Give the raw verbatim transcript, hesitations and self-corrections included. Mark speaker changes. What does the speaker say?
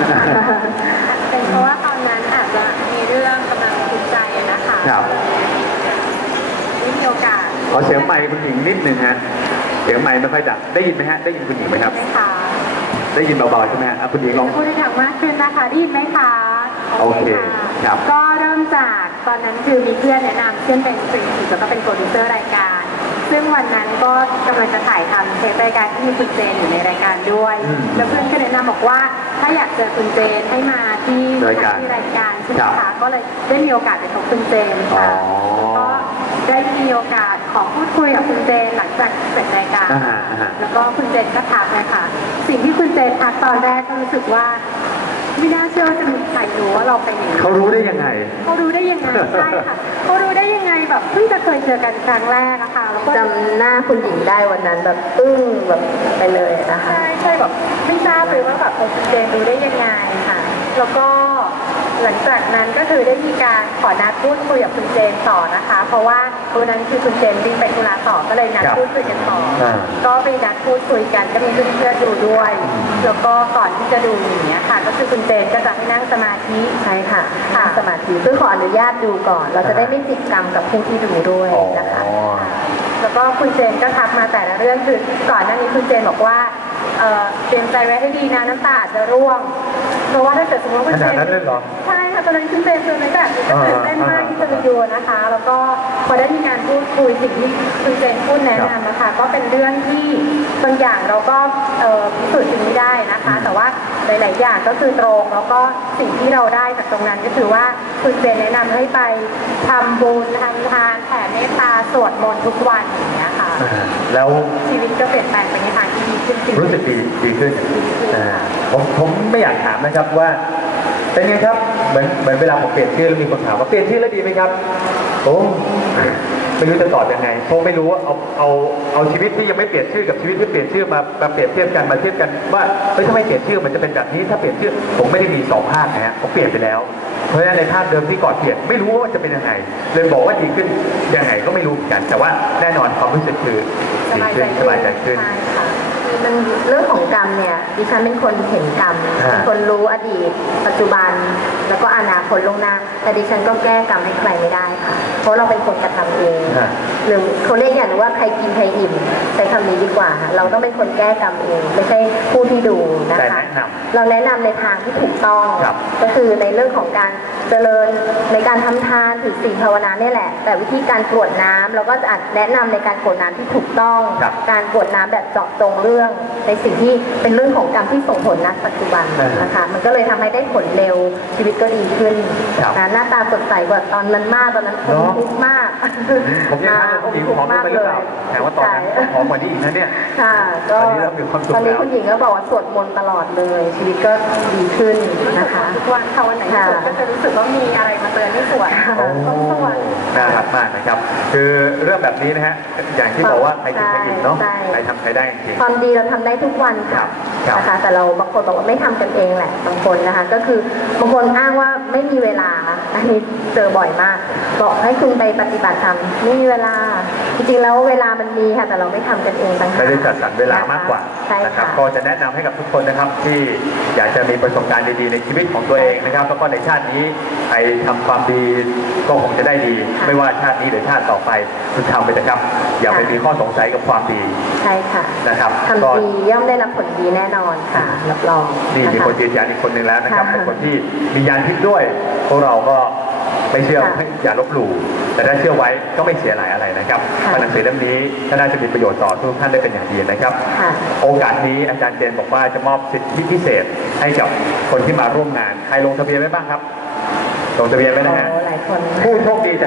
Speaker 1: เป็นเพราะว่าตอนนั้นอาจจะมีเรื่องกำลังทุกข์ใจนะคะ
Speaker 2: ครับ
Speaker 1: ไม่มีโอกาส
Speaker 2: ขอเสียงไมค์คุณหญิงนิดนึงฮะเสียงไมค์ไม่ค่อยดังได้ยินไหมฮะได้ยินคุณหญิงไหมครับ
Speaker 1: ค่ะ
Speaker 2: ได้ยินเบาๆใช่ไหมฮะคุณหญิงลอง
Speaker 1: พูดให้ดังมากขึ้นนะคะได้ยินไหมคะ
Speaker 2: โอเคครับ
Speaker 1: ก็เริ่มจากตอนนั้นคือมีเพื่อนแนะนำเพื่อนเป็นสื่อแล้วก็เป็นโปรดิวเซอร์รายการซึ่งวันนั้นก็กำลังจะถ่ายทำเทปรายการที่มีคุณเจนอยู่ในรายการด้วยแล้วเพื่อนก็แนะนำบอกว่าถ้าอยากเจอคุณเจนให้มาที่ที่รายการใช่ไหมคะก็เลยได้มีโอกาสไปพบคุณเจนค่ะก็ได้มีโอกาสขอพูดคุยกับคุณเจนหลังจากเสร็จรายการแล้วก็คุณเจนก็ทักนะคะสิ่งที่คุณเจนทักตอนแรกก็รู้สึกว่าไม่น่าเชื่อว่าจะมีใครรู้ว่าเราเป็นอย่างนี้
Speaker 2: เขารู้ได้ยังไง
Speaker 1: เขารู้ได้ยังไงใช่ค่ะเขารู้ได้ยังไงแบบเพิ่งจะเคยเจอกันครั้งแรกอะค่ะแล้วก็
Speaker 3: จำหน้าคุณหญิงได้วันนั้นแบบอึ้งแบบไปเลยนะคะ
Speaker 1: ใช่ใช่แบบไม่ทราบเลยว่าแบบคุณเจนรู้ได้ยังไงค่ะแล้วก็หลังจากนั้นก็คือได้มีการขอนัดพูดคุยกับคุณเจนต่อนะคะเพราะว่าวันนั้นคือคุณเจนวิ่งไปธุระต่อก็เลยนัดพูดคุยกันต่อก็ไปนัดพูดคุยกันก็มีเพื่อนๆดูด้วยแล้วก็ก่อนที่จะดูอย่างเงี้ยค่ะก็คือคุณเจนก็จะให้นั่งสมาธิ
Speaker 3: ใช่ค่ะนั่งสมาธิเพื่อขออนุญาตดูก่อนเราจะได้ไม่ติดกรรมกับผู้ที่ดูด้วยนะคะ
Speaker 1: แล้วก็คุณเจนก็ทักมาแต่ละเรื่องคือก่อนหน้านี้คุณเจนบอกว่าเตรียมใจไว้ให้ดีนะน้ำตาจะร่วงเพราะว่าถ้าเกิดสมมติว่าคุณเจนใช่ค่ะตอนนั้นคุณเจนคือในแบบนี้ก็ตื่นเต้นมากที่จะไปดูนะคะแล้วก็พอได้มีการพูดคุยสิ่งที่คุณเจนพูดแนะนำนะคะก็เป็นเรื่องที่บางอย่างเราก็พิสูจน์ถึงไม่ได้นะคะแต่ว่าหลายๆอย่างก็คือตรงแล้วก็สิ่งที่เราได้จากตรงนั้นก็คือว่าคุณเจนแนะนำให้ไปทำบุญทำทานแผ่เมตตาสวดมนต์ทุกวันอย่างเงี้ยค่ะ
Speaker 2: แล้ว
Speaker 1: ชีวิตก็เปลี่ยนแปลงไปในทางที่ดีขึ้น
Speaker 2: รู้สึกดีดีขึ้นผมผมไม่อยากถามนะครับว่าเป็นไงครับเหมือนเหมือนเวลาผมเปลี่ยนชื่อแล้วมีคนถามว่าเปลี่ยนชื่อแล้วดีไหมครับโอ้ไม่รู้จะตอบยังไงเพราะไม่รู้ว่าเอาเอาเอาชีวิตที่ยังไม่เปลี่ยนชื่อกับชีวิตที่เปลี่ยนชื่อมามาเปรียบเทียบกันมาเทียบกันว่าเฮ้ยถ้าไม่เปลี่ยนชื่อมันจะเป็นแบบนี้ถ้าเปลี่ยนชื่อผมไม่ได้มีสองภาคนะฮะผมเปลี่ยนไปแล้วเพราะฉะนั้นในภาพเดิมที่ก่อนเปลี่ยนไม่รู้ว่าจะเป็นยังไงเลยบอกว่าดีขึ้นยังไงก็ไม่รู้เหมือนกันแต่ว่าแน่นอนความรู้สึกคือดีขึ้นสบายใจขึ้น
Speaker 3: มันเรื่องของกรรมเนี่ยดิฉันเป็นคนเห็นกรรมเป็นคนรู้อดีตปัจจุบันแล้วก็อนาคตล่วงหน้าแต่ดิฉันก็แก้กรรมให้ใครไม่ได้ค่ะเพราะเราเป็นคนกระทำเองหรือเขาเรียกอย่างว่าใครกินใครอิ่มใช้คำนี้ดีกว่าเราต้องเป็นคนแก้กรรมเองไม่ใช่ผู้ที่ดูนะคะเราแนะนำในทางที่ถูกต้องก็คือในเรื่องของการเจริญในการทำทานถือศีลภาวนาเนี่ยแหละแต่วิธีการกรวดน้ำเราก็จะแนะนำในการกรวดน้ำที่ถูกต้องการกรวดน้ำแบบเจาะจงเรื่องในสิ่งที่เป็นเรื่องของกรรมที่ส่งผลณปัจจุบันนะคะมันก็เลยทำให้ได้ผลเร็วชีวิตก็ดีขึ้นนะหน้าตาสดใสกว่าตอนนั้นมากตอนนั้นคนทุกข์มาก
Speaker 2: ผมยังทำจริงพร้อมไปหรือเปล่าแต่ว่าตอนนั้นพร้อมกว่านี้อีกนะเนี่ย
Speaker 3: ค่ะก็ตอนนี้คุณหญิงก็บอกว่าสวดมนต์ตลอดเลยชีวิตก็ดีขึ้นนะคะ
Speaker 1: ทุกวันค่ะวันไหนสวดก็จะรู้สึกว่ามีอะไรมาเตือนให้สวดต้องสวด
Speaker 2: น่ารักมากนะครับคือเรื่องแบบนี้นะฮะอย่างที่บอกว่าใครกินใครอิ่มเนาะใครทำใครได้จริง
Speaker 3: ความดีเราทำได้ทุกวันค่ะนะคะแต่เราบางคนบอกว่าไม่ทำกันเองแหละบางคนนะคะก็คือบางคนอ้างว่าไม่มีเวลาอันนี้เจอบ่อยมากบอกให้คุณไปปฏิบัติธรรมไม่มีเวลาจริงๆแล้วเวลามันมีค่ะแต่เราไม่ทำกันเองต่างหาก
Speaker 2: ไม่ได้จัดสรรเวลามากกว่านะครับก็จะแนะนำให้กับทุกคนนะครับที่อยากจะมีประสบการณ์ดีๆในชีวิตของตัวเองนะครับแล้วก็ในชาตินี้ใครทำความดีก็คงจะได้ดีไม่ว่าชาตินี้หรือชาติต่อไปคุณทำไปนะครับอย่าไปมีข้อสงสัยกับความดี
Speaker 3: ใช่ค่ะ
Speaker 2: นะครับ
Speaker 3: ทำดีย่อมได้รับผลดีแน่นอนค่ะรับรอง
Speaker 2: นี่มีคนยืนยันอีกคนหนึ่งแล้วนะครับเป็นคนที่มียานทิพย์ด้วยพวกเราก็ไม่เชื่ออย่าลบหลู่แต่ถ้าเชื่อไว้ก็ไม่เสียหายอะไรนะครับหนังสือเล่มนี้น่าจะมีประโยชน์ต่อทุกท่านได้เป็นอย่างดีนะครับโอกาสนี้อาจารย์เจนบอกว่าจะมอบสิทธิพิเศษให้กับคนที่มาร่วมงานใครลงทะเบียนไว้บ้างครับลงทะเบียนไว้นะฮะผู้โชคดี